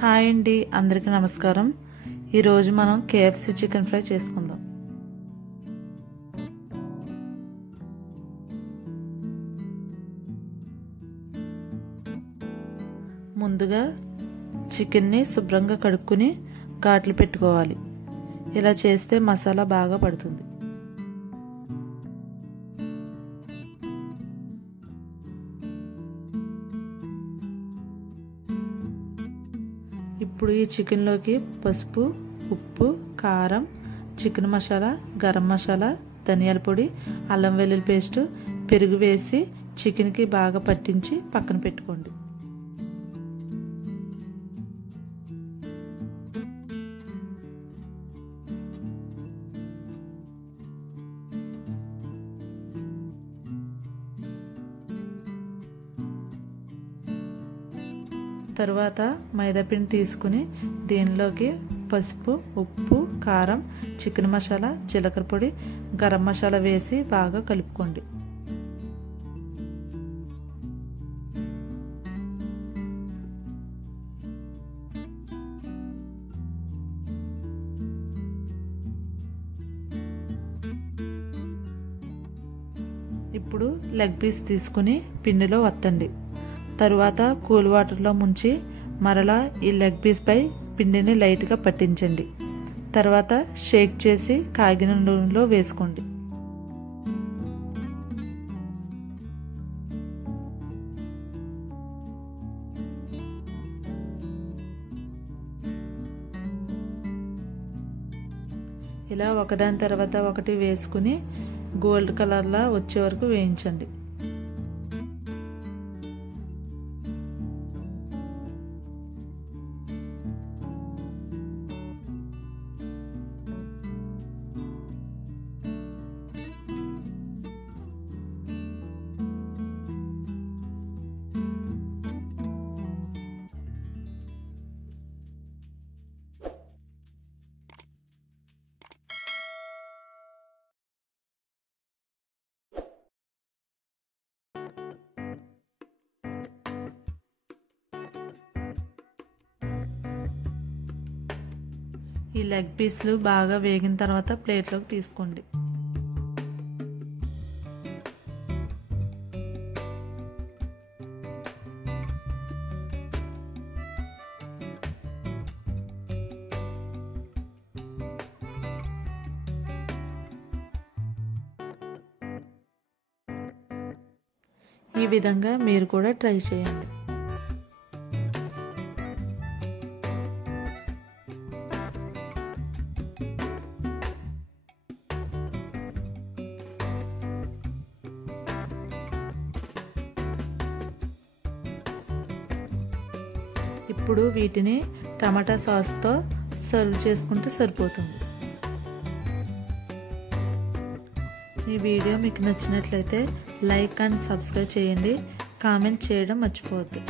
Hi అండి, అందరికీ నమస్కారం. ఈరోజు మనం కేఎఫ్సి చికెన్ ఫ్రై చేసుకుందాం. ముందుగా చికెన్ని శుభ్రంగా కడుక్కుని ఘాట్లు పెట్టుకోవాలి. ఇలా చేస్తే మసాలా బాగా పడుతుంది. ఇప్పుడు ఈ చికెన్లోకి పసుపు, ఉప్పు, కారం, చికెన్ మసాలా, గరం మసాలా, ధనియాల పొడి, అల్లం వెల్లుల్లి పేస్టు, పెరుగు వేసి చికెన్కి బాగా పట్టించి పక్కన పెట్టుకోండి. తరువాత మైదాపిండి తీసుకుని దీనిలోకి పసుపు, ఉప్పు, కారం, చికెన్ మసాలా, జీలకర్ర పొడి, గరం మసాలా వేసి బాగా కలుపుకోండి. ఇప్పుడు లెగ్ పీస్ తీసుకుని పిండిలో వత్తండి. తరువాత కూల్ వాటర్లో ముంచి మరలా ఈ లెగ్ పీస్పై పిండిని లైట్గా పట్టించండి. తర్వాత షేక్ చేసి కాగిన నూనెలో వేసుకోండి. ఇలా ఒకదాని తర్వాత ఒకటి వేసుకుని గోల్డ్ కలర్లా వచ్చే వరకు వేయించండి. ఈ లెగ్ పీస్లు బాగా వేగిన తర్వాత ప్లేట్లోకి తీసుకోండి. ఈ విధంగా మీరు కూడా ట్రై చేయండి. ఇప్పుడు వీటిని టమాటా సాస్తో సర్వ్ చేసుకుంటే సరిపోతుంది. ఈ వీడియో మీకు నచ్చినట్లయితే లైక్ అండ్ సబ్స్క్రైబ్ చేయండి. కామెంట్ చేయడం మర్చిపోవద్దు.